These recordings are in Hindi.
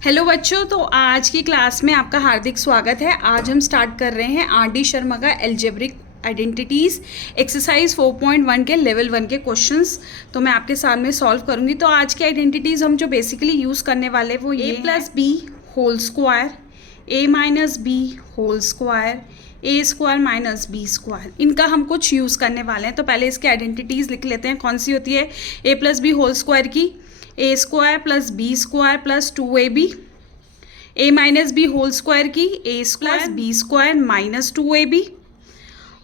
हेलो बच्चों, तो आज की क्लास में आपका हार्दिक स्वागत है। आज हम स्टार्ट कर रहे हैं आर.डी. शर्मा का एल्जेब्रिक आइडेंटिटीज़ एक्सरसाइज 4.1 के लेवल 1 के क्वेश्चंस तो मैं आपके सामने सॉल्व करूंगी। तो आज के आइडेंटिटीज़ हम जो बेसिकली यूज़ करने वाले वो ए प्लस बी होल स्क्वायर, ए माइनस बी होल स्क्वायर, ए स्क्वायर माइनस बी स्क्वायर, इनका हम कुछ यूज़ करने वाले हैं। तो पहले इसके आइडेंटिटीज़ लिख लेते हैं। कौन सी होती है? A plus B whole square की A square plus B square plus 2ab, A minus B whole square की A square B square minus 2ab,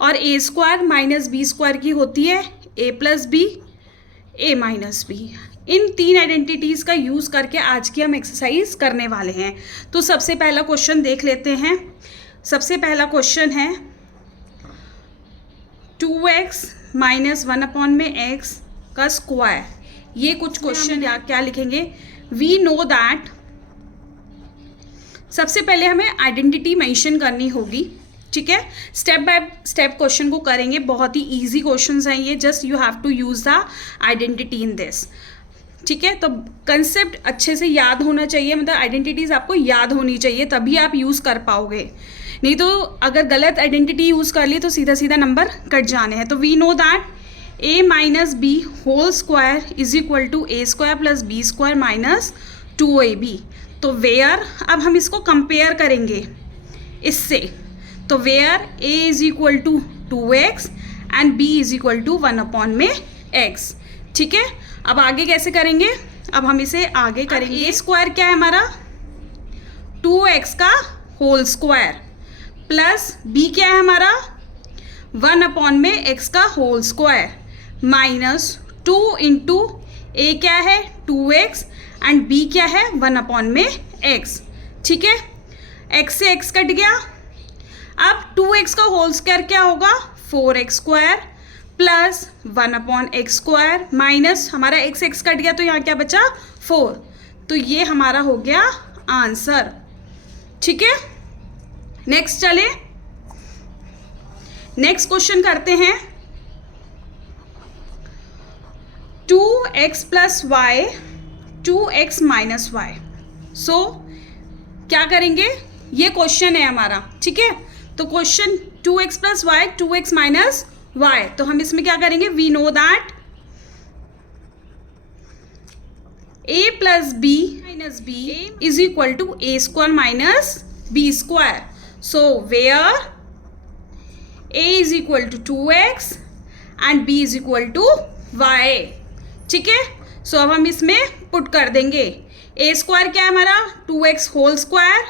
और A square minus B square की होती है A plus B A minus B. इन तीन आइडेंटिटीज़ का यूज़ करके आज की हम एक्सरसाइज करने वाले हैं। तो सबसे पहला क्वेश्चन देख लेते हैं। सबसे पहला क्वेश्चन है 2x माइनस 1/x का स्क्वायर। ये कुछ क्वेश्चन क्या लिखेंगे? वी नो दैट, सबसे पहले हमें आइडेंटिटी मेंशन करनी होगी, ठीक है। स्टेप बाय स्टेप क्वेश्चन को करेंगे। बहुत ही इजी क्वेश्चंस हैं ये। Just you have to use the identity in this, ठीक है। तो कंसेप्ट अच्छे से याद होना चाहिए, मतलब आइडेंटिटीज आपको याद होनी चाहिए, तभी आप यूज़ कर पाओगे। नहीं तो अगर गलत आइडेंटिटी यूज़ कर ली तो सीधा सीधा नंबर कट जाने हैं। तो we know that a minus B whole square is equal to A square plus B square minus 2ab। तो वेयर, अब हम इसको कंपेयर करेंगे इससे। तो where a is equal to 2x and b is equal to 1/x, ठीक है। अब आगे कैसे करेंगे? अब हम इसे आगे करेंगे। a स्क्वायर क्या है हमारा? 2x का होल स्क्वायर प्लस b क्या है हमारा? 1/x का होल स्क्वायर माइनस 2 इंटू ए क्या है 2x एंड b क्या है 1/x, ठीक है। x से x कट गया। अब 2x का होल स्क्वायर क्या होगा? 4x square plus 1/x square minus हमारा x कट गया तो यहाँ क्या बचा? 4। तो ये हमारा हो गया आंसर, ठीक है। नेक्स्ट चले, नेक्स्ट क्वेश्चन करते हैं। 2x plus Y 2x minus Y. So क्या करेंगे? ये क्वेश्चन है हमारा, ठीक है। तो question 2x plus Y 2x minus Y, तो हम इसमें क्या करेंगे? We know that a plus B minus B is equal to A square minus B square. So where a is equal to 2x and b is equal to y, ठीक है। सो अब हम इसमें पुट कर देंगे। a स्क्वायर क्या है हमारा? 2x whole square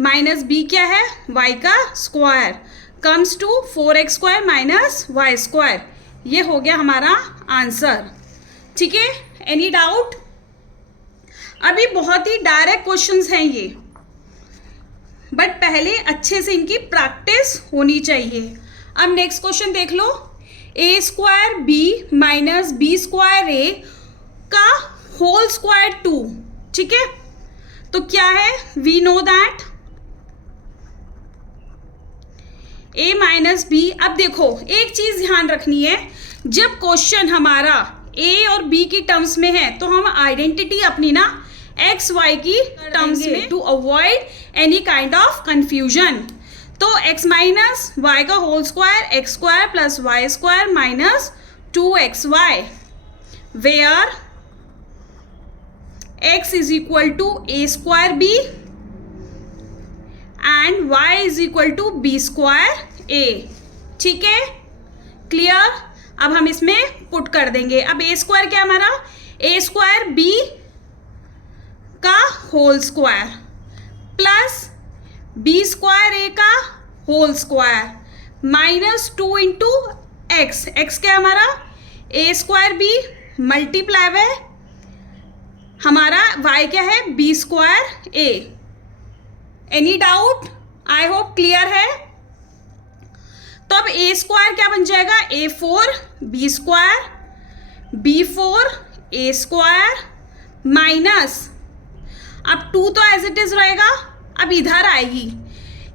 minus b क्या है? y का square comes to 4x square minus y square. ये हो गया हमारा आंसर, ठीक है। Any doubt? अभी बहुत ही डायरेक्ट क्वेश्चंस हैं ये, बट पहले अच्छे से इनकी प्रैक्टिस होनी चाहिए। अब नेक्स्ट क्वेश्चन देख लो। A square B minus B square A का होल स्क्वायर 2, ठीक है। तो क्या है? We know that A minus B. अब देखो एक चीज ध्यान रखनी है, जब क्वेश्चन हमारा ए और बी की टर्म्स में है तो हम आइडेंटिटी अपनी ना एक्स वाई की टर्म्स में, to avoid any kind of confusion. तो x माइनस वाई का whole square X square plus Y square minus 2xy, where x is equal to A square B and y is equal to B square A, ठीक है। क्लियर? अब हम इसमें पुट कर देंगे। अब ए स्क्वायर क्या हमारा? ए स्क्वायर बी का whole square plus B square A का whole square minus 2 into X. X क्या हमारा? ए स्क्वायर बी मल्टीप्लाई है हमारा y क्या है? B square A. Any doubt? I hope clear है। तो अब ए स्क्वायर क्या बन जाएगा? a4 B square b4 A square minus, अब 2 तो एज इट इज रहेगा, अब इधर आएगी,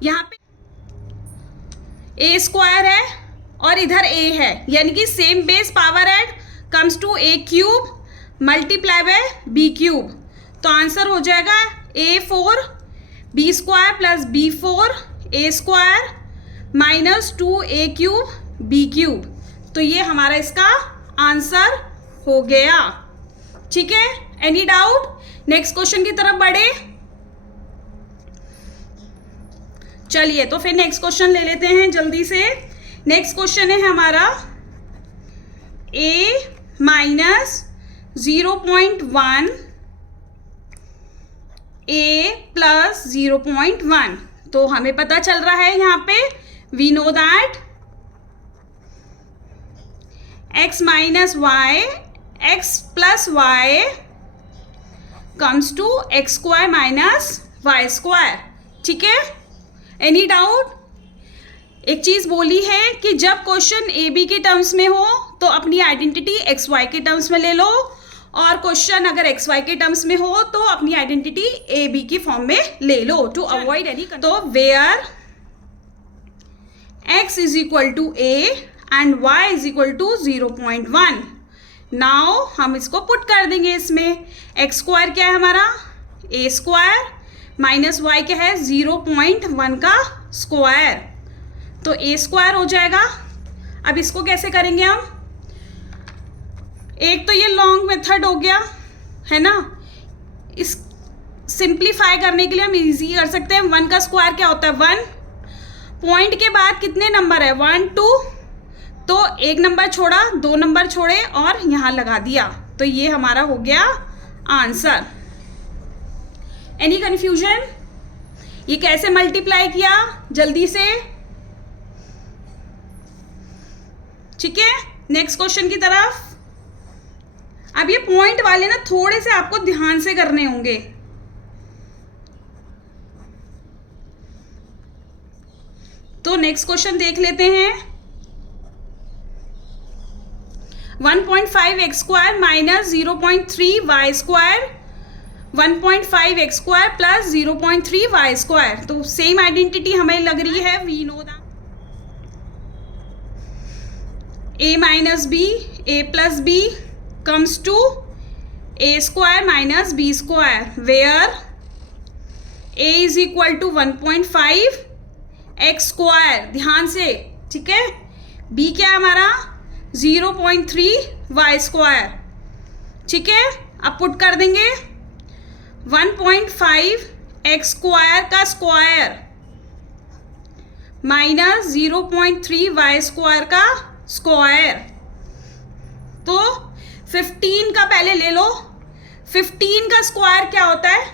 यहाँ पे ए स्क्वायर है और इधर ए है, यानी कि same base power add comes to A cube multiply by B cube. तो आंसर हो जाएगा A4 B square plus B4 A square minus 2A cube B cube. तो ये हमारा इसका आंसर हो गया। ठीक है, एनी डाउट? नेक्स्ट क्वेश्चन की तरफ बढ़े। चलिए तो फिर नेक्स्ट क्वेश्चन ले लेते हैं जल्दी से। नेक्स्ट क्वेश्चन है हमारा a माइनस 0.1 a प्लस 0.1। तो हमें पता चल रहा है यहाँ पे we know that x minus Y x plus Y comes to X square minus Y square. ठीक है, एनी डाउट? एक चीज बोली है कि जब क्वेश्चन ए बी के टर्म्स में हो तो अपनी आइडेंटिटी एक्स वाई के टर्म्स में ले लो, और क्वेश्चन अगर एक्स वाई के टर्म्स में हो तो अपनी आइडेंटिटी ए बी की फॉर्म में ले लो टू अवॉइड एनी। तो where x is equal to a and y is equal to 0.1। Now हम इसको पुट कर देंगे इसमें। एक्स स्क्वायर क्या है हमारा? a स्क्वायर माइनस वाई क्या है? 0.1 का स्क्वायर, तो a स्क्वायर हो जाएगा। अब इसको कैसे करेंगे हम? एक तो ये लॉन्ग मेथड हो गया है ना, इस सिंप्लीफाई करने के लिए हम इजी कर सकते हैं। 1 का स्क्वायर क्या होता है? 1। पॉइंट के बाद कितने नंबर है? 1 2, तो एक नंबर छोड़ा, 2 नंबर छोड़े और यहाँ लगा दिया, तो ये हमारा हो गया आंसर। Any confusion? ये कैसे मल्टीप्लाई किया जल्दी से? ठीक है, नेक्स्ट क्वेश्चन की तरफ। अब ये पॉइंट वाले ना थोड़े से आपको ध्यान से करने होंगे। तो नेक्स्ट क्वेश्चन देख लेते हैं। 1.5 x square minus 0.3 y square 1.5 x square plus 0.3 y square. तो सेम आइडेंटिटी हमें लग रही है। We know that a minus b a plus b comes to a square minus b square, where a is equal to 1.5 x square. ध्यान से, ठीक है। b क्या है हमारा? 0.3 वाई स्क्वायर। ठीक है, अब पुट कर देंगे 1.5 एक्स स्क्वायर का स्क्वायर माइनस 0.3 वाई स्क्वायर का स्क्वायर। तो 15 का पहले ले लो। 15 का स्क्वायर क्या होता है?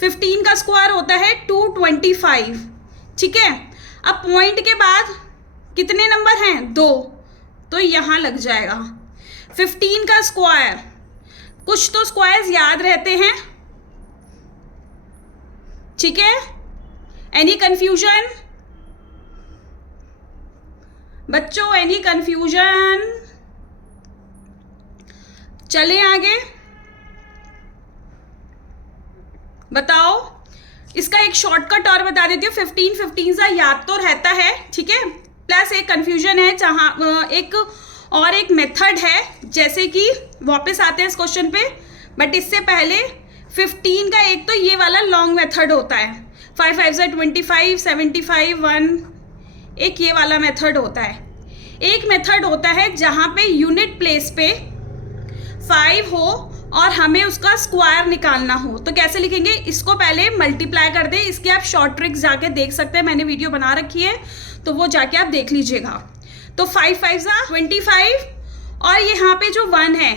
15 का स्क्वायर होता है 225। ठीक है, अब पॉइंट के बाद कितने नंबर हैं? 2, तो यहाँ लग जाएगा 15 का स्क्वायर। कुछ तो स्क्वायर्स याद रहते हैं। ठीक है, एनी कंफ्यूजन बच्चों? Any confusion? चले आगे, बताओ। इसका एक शॉर्टकट और बता देती हूँ। 15 सा याद तो रहता है, ठीक है, प्लस एक कंफ्यूजन है जहाँ एक मेथड है, जैसे कि वापस आते हैं इस क्वेश्चन पे, बट इससे पहले 15 का एक तो ये वाला लॉन्ग मेथड होता है। 5 5 सा 25, 75 1, एक ये वाला मेथड होता है। एक मेथड होता है जहाँ पे यूनिट प्लेस पे 5 हो और हमें उसका स्क्वायर निकालना हो। तो कैसे लिखेंगे? इसको पहले मल्टीप्लाई कर दें। इसके आप शॉर्ट ट्रिक्स जाके देख सकते हैं, मैंने वीडियो बना रखी है, तो वो जाके आप देख लीजिएगा। तो 5 5 सा 25 और यहाँ पे जो 1 है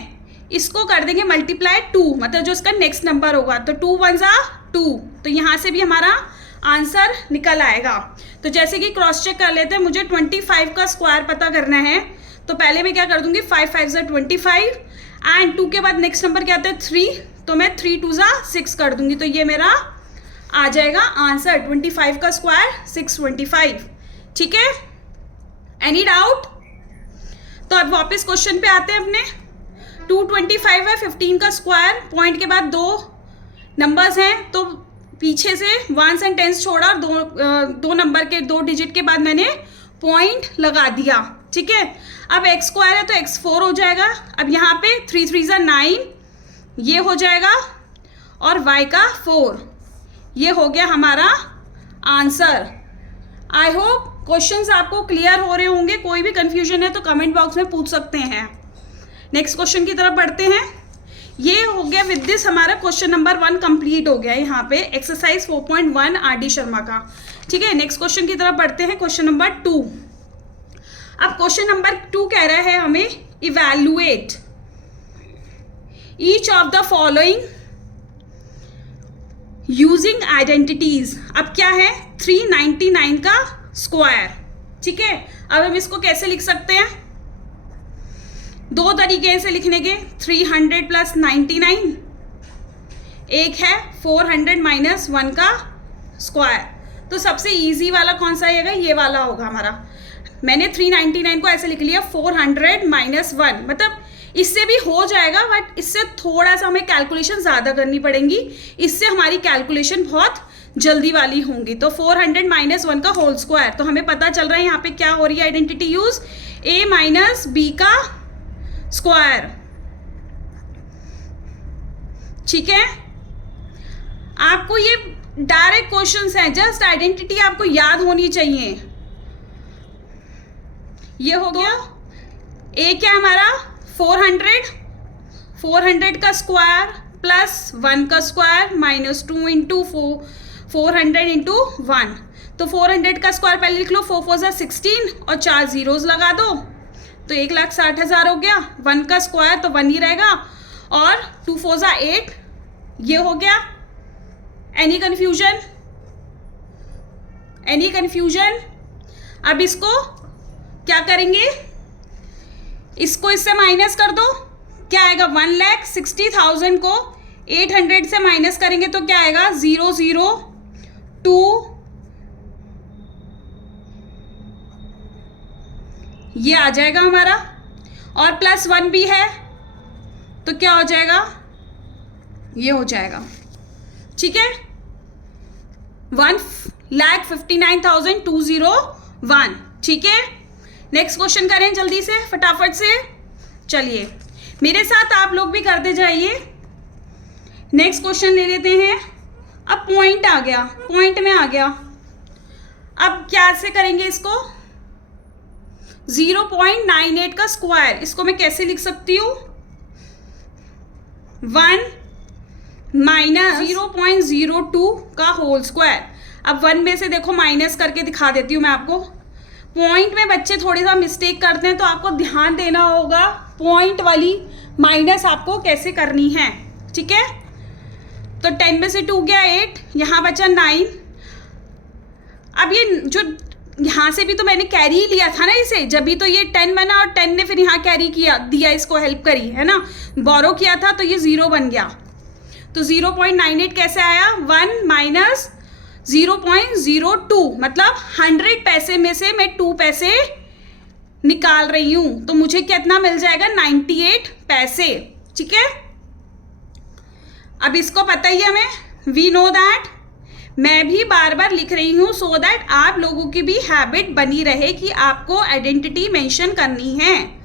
इसको कर देंगे मल्टीप्लाई 2, मतलब जो इसका नेक्स्ट नंबर होगा। तो 2 1 सा 2, तो यहाँ से भी हमारा आंसर निकल आएगा। तो जैसे कि क्रॉस चेक कर लेते हैं, मुझे 25 का स्क्वायर पता करना है, तो पहले मैं क्या कर दूंगी? 5 5 सा 25 एंड 2 के बाद नेक्स्ट नंबर क्या आता है? 3, तो मैं 3 2 सा 6 कर दूंगी, तो ये मेरा आ जाएगा आंसर। 25 का स्क्वायर 625। ठीक है, एनी डाउट? तो अब वापस क्वेश्चन पे आते हैं अपने। 225 है, 15 का स्क्वायर, पॉइंट के बाद 2 नंबर्स हैं, तो पीछे से 1s and 10s छोड़ा और दो नंबर के 2 डिजिट के बाद मैंने पॉइंट लगा दिया। ठीक है, अब एक्स स्क्वायर है तो x4 हो जाएगा। अब यहाँ पे 3 3 सा 9, ये हो जाएगा, और y का 4, ये हो गया हमारा आंसर। आई होप क्वेश्चंस आपको क्लियर हो रहे होंगे। कोई भी कंफ्यूजन है तो कमेंट बॉक्स में पूछ सकते हैं। नेक्स्ट क्वेश्चन की तरफ बढ़ते हैं। ये हो गया, विद दिस हमारा क्वेश्चन नंबर 1 कंप्लीट हो गया यहाँ पे एक्सरसाइज 4.1 आर.डी. शर्मा का। ठीक है, नेक्स्ट क्वेश्चन की तरफ बढ़ते हैं, क्वेश्चन नंबर 2। अब क्वेश्चन नंबर 2 कह रहा है हमें evaluate each of the following using identities. अब क्या है, 399 का स्क्वायर। ठीक है, अब हम इसको कैसे लिख सकते हैं, दो तरीके से लिखने के, 300 प्लस 99, एक है 400 माइनस 1 का स्क्वायर। तो सबसे इजी वाला कौन सा आएगा, ये वाला होगा हमारा। मैंने 399 को ऐसे लिख लिया 400 माइनस 1, मतलब इससे भी हो जाएगा, बट इससे थोड़ा सा हमें कैलकुलेशन ज़्यादा करनी पड़ेगी। इससे हमारी कैलकुलेशन बहुत जल्दी वाली होंगी। तो 400 माइनस 1 का होल स्क्वायर, तो हमें पता चल रहा है यहाँ पे क्या हो रही है identity use, a minus b का स्क्वायर। ठीक है, आपको ये डायरेक्ट क्वेश्चंस हैं, जस्ट आइडेंटिटी आपको याद होनी चाहिए। ये हो गया, a क्या हमारा 400 का स्क्वायर प्लस 1 का स्क्वायर माइनस 2 इंटू 400 इंटू 1। तो 400 का स्क्वायर पहले लिख लो, 4 4 16 और 4 जीरोज लगा दो, तो 1,60,000 हो गया। 1 का स्क्वायर तो 1 ही रहेगा, और 2 4 8, ये हो गया। Any confusion, any confusion? अब इसको क्या करेंगे, इसको इससे माइनस कर दो, क्या आएगा, 1,60,000 को 800 से माइनस करेंगे तो क्या आएगा, 002, ये आ जाएगा हमारा, और प्लस 1 भी है तो क्या हो जाएगा, ये हो जाएगा। ठीक है, 1,59,201। ठीक है, नेक्स्ट क्वेश्चन करें जल्दी से, फटाफट से। चलिए मेरे साथ आप लोग भी करते जाइए। नेक्स्ट क्वेश्चन ले लेते हैं। अब पॉइंट आ गया, पॉइंट में आ गया। अब कैसे करेंगे इसको, 0.98 का स्क्वायर, इसको मैं कैसे लिख सकती हूँ, 1 माइनस 0.02 का होल स्क्वायर। अब 1 में से देखो माइनस करके दिखा देती हूँ मैं आपको। पॉइंट में बच्चे थोड़ी सा मिस्टेक करते हैं, तो आपको ध्यान देना होगा पॉइंट वाली माइनस आपको कैसे करनी है। ठीक है, तो 10 में से 2 गया 8, यहाँ बचा 9। अब ये जो यहाँ से भी तो मैंने कैरी ही लिया था ना इसे, जब भी तो ये 10 बना, और 10 ने फिर यहाँ कैरी किया दिया, इसको हेल्प करी है ना, बोरो किया था तो ये 0 बन गया। तो 0.98 कैसे आया, 1 माइनस 0.02, मतलब 100 पैसे में से मैं 2 पैसे निकाल रही हूँ, तो मुझे कितना मिल जाएगा, 98 पैसे। ठीक है, अब इसको पता ही है हमें, वी नो दैट, मैं भी बार बार लिख रही हूँ सो दैट आप लोगों की भी हैबिट बनी रहे कि आपको आइडेंटिटी मेंशन करनी है।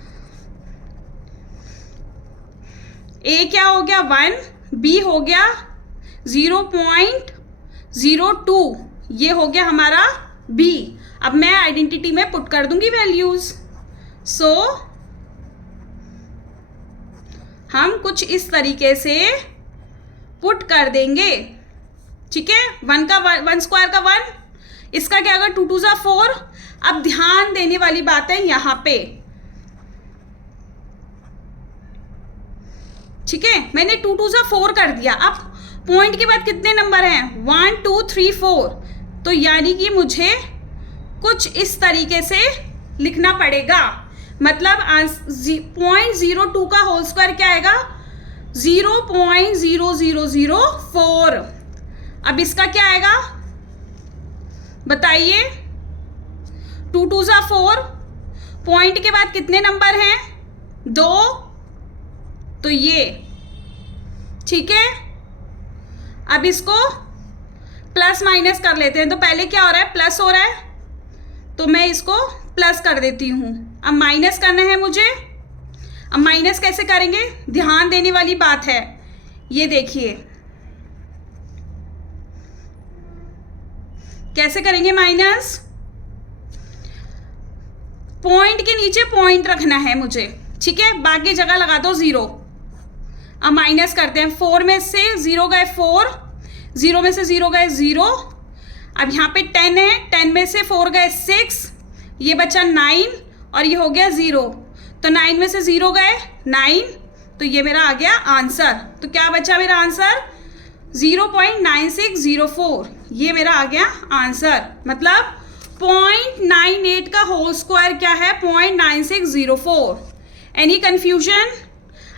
ए क्या हो गया, 1, बी हो गया 0.02, ये हो गया हमारा बी। अब मैं आइडेंटिटी में पुट कर दूंगी वैल्यूज। सो हम कुछ इस तरीके से पुट कर देंगे। ठीक है, 1 स्क्वायर का 1, इसका क्या होगा, 2 2 4। अब ध्यान देने वाली बात है यहाँ पे। ठीक है, मैंने 2 2 4 कर दिया। अब पॉइंट के बाद कितने नंबर हैं, 1 2 3 4, तो यानी कि मुझे कुछ इस तरीके से लिखना पड़ेगा। मतलब 0.02 का होल स्क्वायर क्या आएगा, 0.0004। अब इसका क्या आएगा बताइए, 2 2 4, पॉइंट के बाद कितने नंबर हैं, 2, तो ये। ठीक है, अब इसको प्लस माइनस कर लेते हैं। तो पहले क्या हो रहा है, प्लस हो रहा है, तो मैं इसको प्लस कर देती हूँ। अब माइनस करना है मुझे। अब माइनस कैसे करेंगे, ध्यान देने वाली बात है, ये देखिए कैसे करेंगे माइनस? पॉइंट के नीचे पॉइंट रखना है मुझे, ठीक है, बाकी जगह लगा दो 0। अब माइनस करते हैं, 4 में से 0 गए 4, 0 में से 0 गए 0। अब यहाँ पे 10 है, 10 में से 4 गए 6, ये बचा 9 और ये हो गया 0। तो 9 में से 0 गए 9, तो ये मेरा आ गया आंसर। तो क्या बचा मेरा आंसर? 0.9604, ये मेरा आ गया आंसर। मतलब 0.98 का होल स्क्वायर क्या है? 0.9604। Any confusion?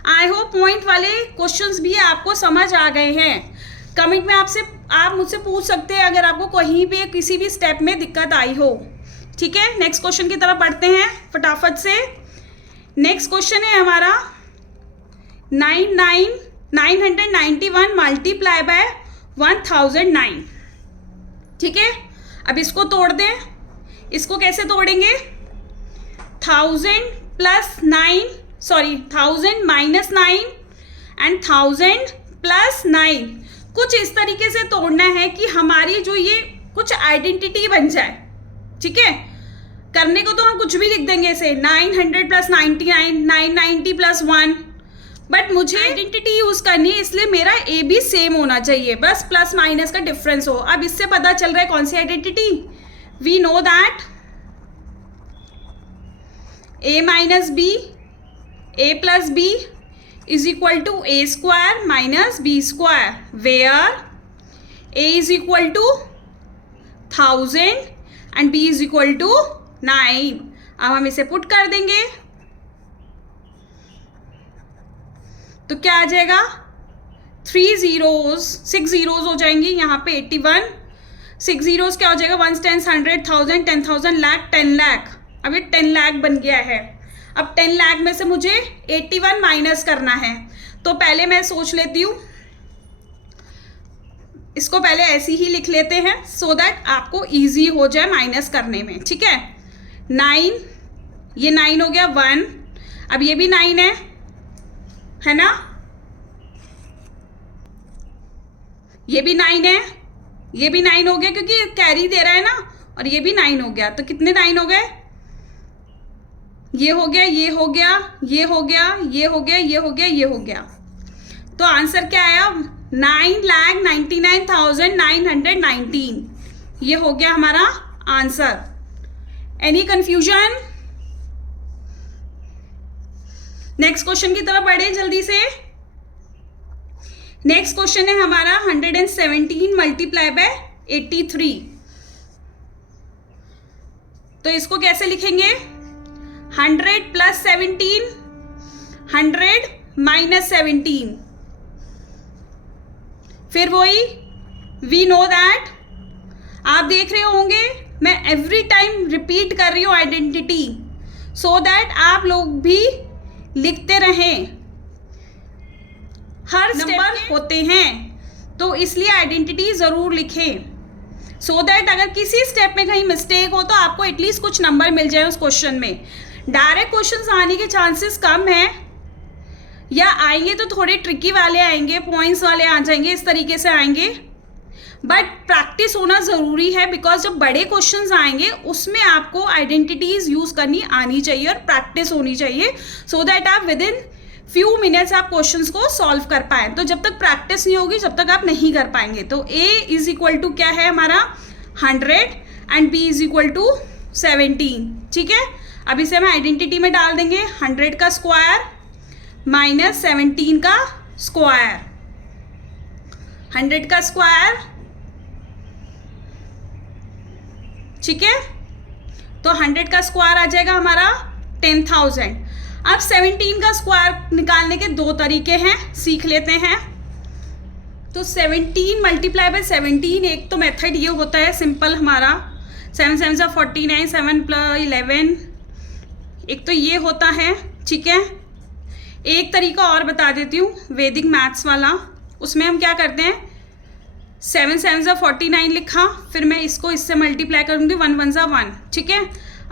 I hope point वाले क्वेश्चंस भी आपको समझ आ गए हैं। कमेंट में आप मुझसे पूछ सकते हैं अगर आपको कहीं पे किसी भी स्टेप में दिक्कत आई हो, ठीक है। नेक्स्ट क्वेश्चन की तरफ बढ़ते हैं फटाफट से। नेक्स्ट क्वेश्चन है हमारा 991 मल्टीप्लाई बाय 1009, ठीक है। अब इसको तोड़ दें। इसको कैसे तोड़ेंगे? 1000 माइनस 9 एंड 1000 प्लस 9, कुछ इस तरीके से तोड़ना है कि हमारी जो ये कुछ आइडेंटिटी बन जाए, ठीक है। करने को तो हम कुछ भी लिख देंगे इसे, 900 प्लस 99, 990 प्लस 1, बट मुझे आइडेंटिटी यूज करनी है, इसलिए मेरा ए भी सेम होना चाहिए, बस प्लस माइनस का डिफरेंस हो। अब इससे पता चल रहा है कौन सी identity? We know that A minus B, A plus B is equal to a square minus b square, where a is equal to 1000 and b is equal to 9। अब हम इसे पुट कर देंगे तो क्या आ जाएगा? 3 zeros 6 zeros हो जाएंगी यहाँ पे 81, 6 zeros क्या हो जाएगा? 1 10 100 1000 10,000 लाख 10 लाख। अब ये 10 लाख बन गया है। अब 10 लाख में से मुझे 81 माइनस करना है, तो पहले मैं सोच लेती हूँ, इसको पहले ऐसे ही लिख लेते हैं सो दैट आपको इजी हो जाए माइनस करने में, ठीक है। 9, ये 9 हो गया 1, अब ये भी 9 है ना, ये भी 9 है, ये भी 9 हो गया क्योंकि कैरी दे रहा है ना, और ये भी 9 हो गया। तो कितने 9 हो गए? ये हो गया, ये हो गया, ये हो गया, ये हो गया, ये हो गया, ये हो गया। तो आंसर क्या आया? 9,99,919, ये हो गया हमारा answer. Any confusion? Next question की तरफ बढ़े जल्दी से। नेक्स्ट क्वेश्चन है हमारा 117 मल्टीप्लाई बाय 83। तो इसको कैसे लिखेंगे? 100 प्लस 17, 100 माइनस 17, फिर वही वी नो दैट। आप देख रहे होंगे मैं एवरी टाइम रिपीट कर रही हूँ आइडेंटिटी, सो दैट आप लोग भी लिखते रहें। हर नंबर होते हैं तो इसलिए आइडेंटिटी ज़रूर लिखें, सो दैट अगर किसी स्टेप में कहीं मिस्टेक हो तो आपको एटलीस्ट कुछ नंबर मिल जाए उस क्वेश्चन में। डायरेक्ट क्वेश्चंस आने के चांसेस कम हैं, या आएंगे तो थोड़े ट्रिकी वाले आएंगे, पॉइंट्स वाले आ जाएंगे, इस तरीके से आएंगे। बट प्रैक्टिस होना ज़रूरी है, बिकॉज जब बड़े क्वेश्चंस आएंगे उसमें आपको आइडेंटिटीज यूज़ करनी आनी चाहिए और प्रैक्टिस होनी चाहिए, सो दैट आप विद इन फ्यू मिनट्स आप क्वेश्चंस को सॉल्व कर पाएँ। तो जब तक प्रैक्टिस नहीं होगी जब तक आप नहीं कर पाएंगे। तो a इज इक्वल टू क्या है हमारा? 100 and b is equal to 17, ठीक है। अब इसे हम आइडेंटिटी में डाल देंगे, 100 का स्क्वायर माइनस 17 का स्क्वायर, 100 का स्क्वायर, ठीक है। तो 100 का स्क्वायर आ जाएगा हमारा 10,000। अब 17 का स्क्वायर निकालने के दो तरीके हैं, सीख लेते हैं। तो 17 मल्टीप्लाई बाय 17, एक तो मेथड ये होता है सिंपल हमारा 7 7 जा 49, 7 प्लस 11, एक तो ये होता है, ठीक है। एक तरीका और बता देती हूँ वैदिक मैथ्स वाला, उसमें हम क्या करते हैं 7 7 जा 49 लिखा, फिर मैं इसको इससे मल्टीप्लाई करूँगी 1 1 जा 1, ठीक है।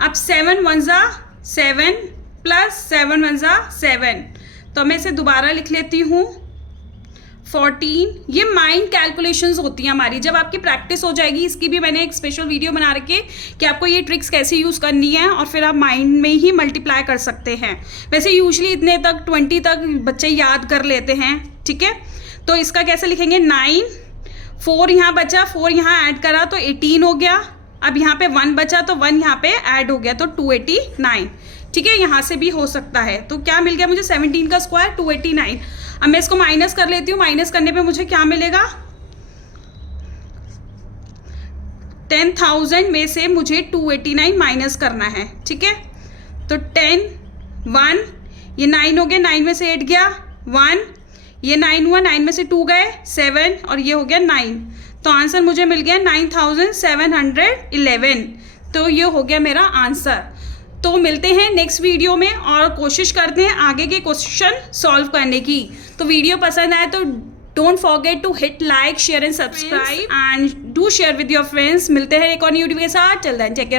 अब 7 1 जा 7 प्लस 7 1 जा 7, तो मैं इसे दोबारा लिख लेती हूँ 14, ये माइंड कैलकुलेशंस होती हैं हमारी। जब आपकी प्रैक्टिस हो जाएगी, इसकी भी मैंने एक स्पेशल वीडियो बना रखी है कि आपको ये ट्रिक्स कैसे यूज़ करनी है और फिर आप माइंड में ही मल्टीप्लाई कर सकते हैं। वैसे यूजुअली इतने तक 20 तक बच्चे याद कर लेते हैं, ठीक है। तो इसका कैसे लिखेंगे, 9, 4 यहाँ बचा, 4 यहाँ ऐड करा तो 18 हो गया। अब यहाँ पे 1 बचा तो 1 यहाँ पे ऐड हो गया तो 289, ठीक है। यहाँ से भी हो सकता है। तो क्या मिल गया मुझे, 17 का स्क्वायर 289। अब मैं इसको माइनस कर लेती हूँ। माइनस करने पे मुझे क्या मिलेगा, 10,000 में से मुझे 289 माइनस करना है, ठीक है। तो 10, 1, ये 9 हो गया, 9 में से 8 गया 1, ये 9 हुआ, 9 में से 2 गए 7 और ये हो गया 9। तो आंसर मुझे मिल गया 9711। तो ये हो गया मेरा आंसर। तो मिलते हैं नेक्स्ट वीडियो में और कोशिश करते हैं आगे के क्वेश्चन सॉल्व करने की। तो वीडियो पसंद आए तो don't forget to hit like, share and subscribe and do share with your friends. मिलते हैं एक और न्यू वीडियो के साथ। चल देन, टेक केयर।